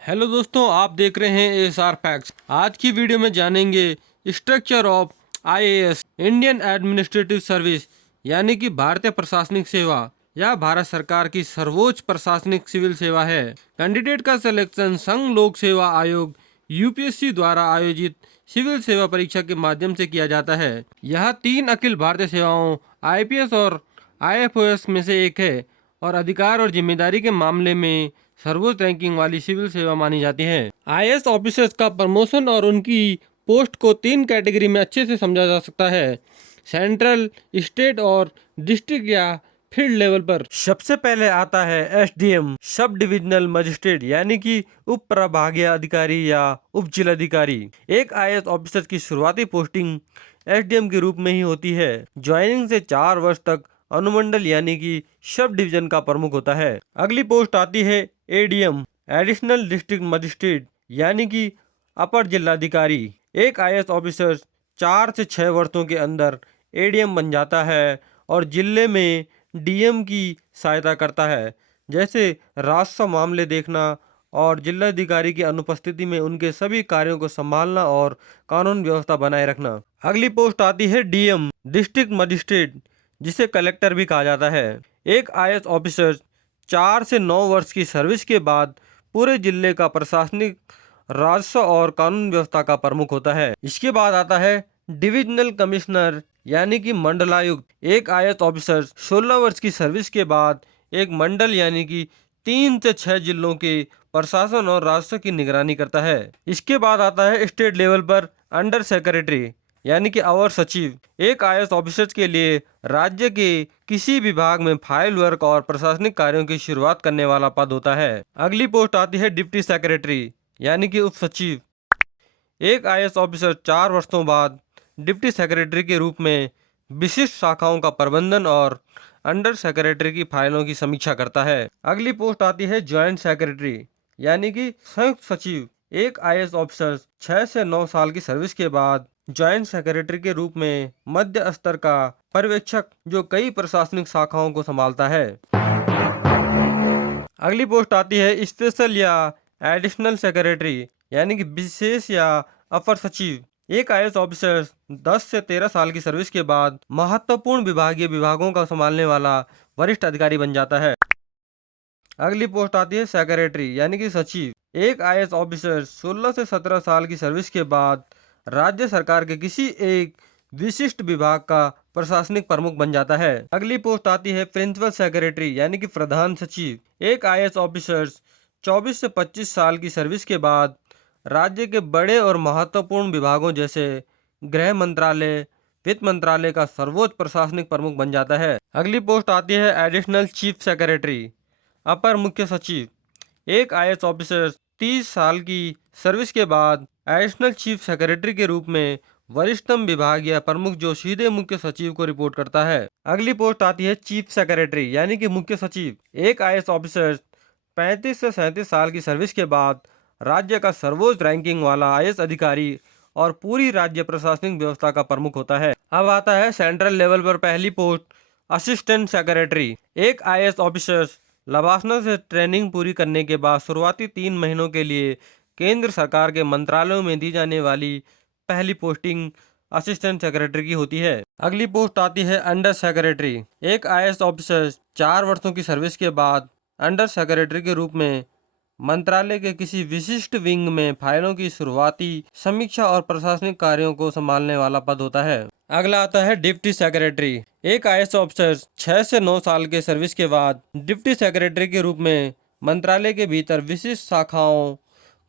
Hello दोस्तों, आप देख रहे हैं एएसआर फैक्ट्स। आज की वीडियो में जानेंगे structure of IAS Indian administrative service, यानी कि भारतीय प्रशासनिक सेवा। यह भारत सरकार की सर्वोच्च प्रशासनिक सिविल सेवा है। कैंडिडेट का सिलेक्शन संघ लोक सेवा आयोग यूपीएससी द्वारा आयोजित सिविल सेवा परीक्षा के माध्यम से किया जाता है। यह 3 अखिल भारतीय सेवाओं आईपीएस और आईएफओएस में से एक है और अधिकार और जिम्मेदारी के मामले में सर्वोच्च रैंकिंग वाली सिविल सेवा मानी जाती है। आईएएस ऑफिसर्स का प्रमोशन और उनकी पोस्ट को 3 कैटेगरी में अच्छे से समझा जा सकता है: सेंट्रल, स्टेट और डिस्ट्रिक्ट या फील्ड लेवल पर। सबसे पहले आता है एसडीएम, सब डिविजनल मजिस्ट्रेट, यानी कि उप प्रभागीय अधिकारी या उप जिलाधिकारी। एक आईएएस ऑफिसर की शुरुआती पोस्टिंग एसडीएम के रूप में ही होती है। ज्वाइनिंग से 4 वर्ष तक अनुमंडल यानी कि सब डिवीजन का प्रमुख होता है। अगली पोस्ट आती है एडीएम, एडिशनल डिस्ट्रिक्ट मजिस्ट्रेट, यानी कि अपर जिलाधिकारी। एक आईएएस ऑफिसर 4 से 6 वर्षों के अंदर एडीएम बन जाता है और जिले में डीएम की सहायता करता है, जैसे राजस्व मामले देखना और जिलाधिकारी की अनुपस्थिति में उनके सभी कार्यों को संभालना और कानून व्यवस्था बनाए रखना। अगली पोस्ट आती है डीएम, डिस्ट्रिक्ट मजिस्ट्रेट, जिसे कलेक्टर भी कहा जाता है। एक आईएएस ऑफिसर 4 से 9 वर्ष की सर्विस के बाद पूरे जिले का प्रशासनिक, राजस्व और कानून व्यवस्था का प्रमुख होता है। इसके बाद आता है डिविजनल कमिश्नर, यानी कि मंडलायुक्त। एक आईएएस ऑफिसर 16 वर्ष की सर्विस के बाद एक मंडल यानी कि 3 से 6 जिलों के प्रशासन और राजस्व की निगरानी करता है। इसके बाद आता है स्टेट लेवल पर अंडर सेक्रेटरी, यानी कि अवर सचिव। एक आईएएस ऑफिसर के लिए राज्य के किसी विभाग में फाइल वर्क और प्रशासनिक कार्यों की शुरुआत करने वाला पद होता है। अगली पोस्ट आती है डिप्टी सेक्रेटरी, यानी कि उप सचिव। एक आईएएस ऑफिसर 4 वर्षों बाद डिप्टी सेक्रेटरी के रूप में विशिष्ट शाखाओं का प्रबंधन और अंडर सेक्रेटरी की फाइलों की समीक्षा करता है। अगली पोस्ट आती है ज्वाइंट सेक्रेटरी, यानी कि संयुक्त सचिव। एक आईएएस ऑफिसर 6 से 9 साल की सर्विस के बाद ज्वाइंट सेक्रेटरी के रूप में मध्य स्तर का पर्यवेक्षक, जो कई प्रशासनिक शाखाओं को संभालता है। अगली पोस्ट आती है स्पेशल या एडिशनल सेक्रेटरी, यानी कि विशेष या अपर सचिव। एक आईएएस ऑफिसर 10 से 13 साल की सर्विस के बाद महत्वपूर्ण विभागीय विभागों का संभालने वाला वरिष्ठ अधिकारी बन जाता है। अगली पोस्ट आती है सेक्रेटरी, यानी कि सचिव। एक आईएएस ऑफिसर 16 से 17 साल की सर्विस के बाद राज्य सरकार के किसी एक विशिष्ट विभाग का प्रशासनिक प्रमुख बन जाता है। अगली पोस्ट आती है प्रिंसिपल सेक्रेटरी, यानी कि प्रधान सचिव। एक आईएएस ऑफिसर 24 से 25 साल की सर्विस के बाद राज्य के बड़े और महत्वपूर्ण विभागों जैसे गृह मंत्रालय, वित्त मंत्रालय का सर्वोच्च प्रशासनिक प्रमुख बन जाता है। अगली पोस्ट आती है एडिशनल चीफ सेक्रेटरी, अपर मुख्य सचिव। एक आईएएस ऑफिसर 30 साल की सर्विस के बाद एडिशनल चीफ सेक्रेटरी के रूप में वरिष्ठतम विभाग या प्रमुख, जो सीधे मुख्य सचिव को रिपोर्ट करता है। अगली पोस्ट आती है चीफ सेक्रेटरी, यानी कि मुख्य सचिव। एक आईएएस ऑफिसर 35 से 37 साल की सर्विस के बाद राज्य का सर्वोच्च रैंकिंग वाला आईएएस अधिकारी और पूरी राज्य प्रशासनिक व्यवस्था का प्रमुख होता है। अब आता है सेंट्रल लेवल पर पहली पोस्ट असिस्टेंट सेक्रेटरी। एक आईएएस ऑफिसर लवासना से ट्रेनिंग पूरी करने के बाद शुरुआती 3 महीनों के लिए केंद्र सरकार के मंत्रालयों में दी जाने वाली पहली पोस्टिंग असिस्टेंट सेक्रेटरी की होती है। अगली पोस्ट आती है अंडर सेक्रेटरी। एक आईएएस ऑफिसर 4 वर्षों की सर्विस के बाद अंडर सेक्रेटरी के रूप में मंत्रालय के किसी विशिष्ट विंग में फाइलों की शुरुआती समीक्षा और प्रशासनिक कार्यों को संभालने वाला पद होता है। अगला आता है डिप्टी सेक्रेटरी। एक आईएएस ऑफिसर 6 से 9 साल के सर्विस के बाद डिप्टी सेक्रेटरी के रूप में मंत्रालय के भीतर विशिष्ट शाखाओं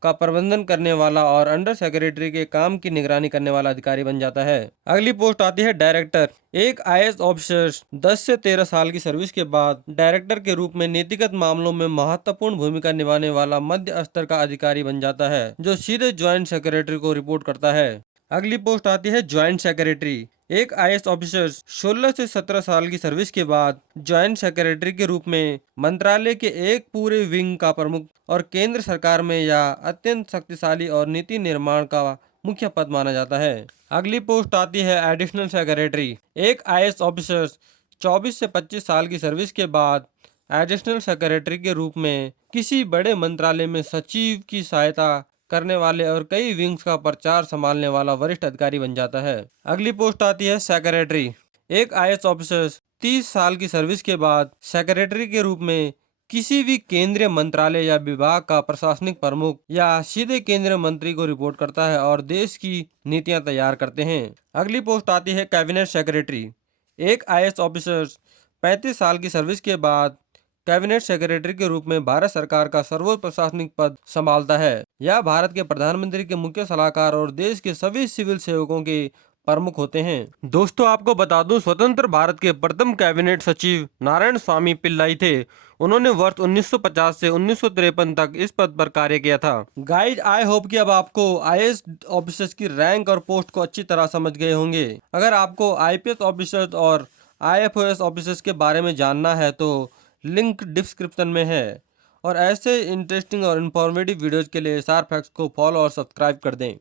का प्रबंधन करने वाला और अंडर सेक्रेटरी के काम की निगरानी करने वाला अधिकारी बन जाता है। अगली पोस्ट आती है डायरेक्टर। एक आईएएस ऑफिसर 10 से 13 साल की सर्विस के बाद डायरेक्टर के रूप में नीतिगत मामलों में महत्वपूर्ण भूमिका निभाने वाला मध्य स्तर का अधिकारी बन जाता है, जो सीधे ज्वाइंट सेक्रेटरी को रिपोर्ट करता है। अगली पोस्ट आती है ज्वाइंट सेक्रेटरी। एक आईएएस ऑफिसर 16 से 17 साल की सर्विस के बाद ज्वाइंट सेक्रेटरी के रूप में मंत्रालय के एक पूरे विंग का प्रमुख और केंद्र सरकार में या अत्यंत शक्तिशाली और नीति निर्माण का मुख्य पद माना जाता है। अगली पोस्ट आती है एडिशनल सेक्रेटरी। एक आईएएस ऑफिसर 24 से 25 साल की सर्विस के बाद एडिशनल सेक्रेटरी के रूप में किसी बड़े मंत्रालय में सचिव की सहायता करने वाले और कई विंग्स का प्रचार संभालने वाला वरिष्ठ अधिकारी बन जाता है। अगली पोस्ट आती है सेक्रेटरी। एक आईएएस ऑफिसर 30 साल की सर्विस के बाद सेक्रेटरी के रूप में किसी भी केंद्रीय मंत्रालय या विभाग का प्रशासनिक प्रमुख या सीधे केंद्रीय मंत्री को रिपोर्ट करता है और देश की नीतियां तैयार करते हैं। अगली पोस्ट आती है कैबिनेट सेक्रेटरी। एक आईएएस ऑफिसर 35 साल की सर्विस के बाद कैबिनेट सेक्रेटरी के रूप में भारत सरकार का सर्वोच्च प्रशासनिक पद संभालता है। यह भारत के प्रधानमंत्री के मुख्य सलाहकार और देश के सभी सिविल सेवकों के प्रमुख होते हैं। दोस्तों, आपको बता दूं, स्वतंत्र भारत के प्रथम कैबिनेट सचिव नारायण स्वामी पिल्लाई थे। उन्होंने वर्ष 1950 से 1953 तक इस पद पर कार्य किया था। गाइड, आई होप कि अब आपको आईएएस ऑफिसर्स की रैंक और पोस्ट को अच्छी तरह समझ गए होंगे। अगर आपको आईपीएस ऑफिसर्स और आईएफएस ऑफिसर्स के बारे में जानना है तो लिंक डिस्क्रिप्शन में है। और ऐसे इंटरेस्टिंग और इन्फॉर्मेटिव वीडियोज के लिए एसआर फैक्ट्स को फॉलो और सब्सक्राइब कर दें।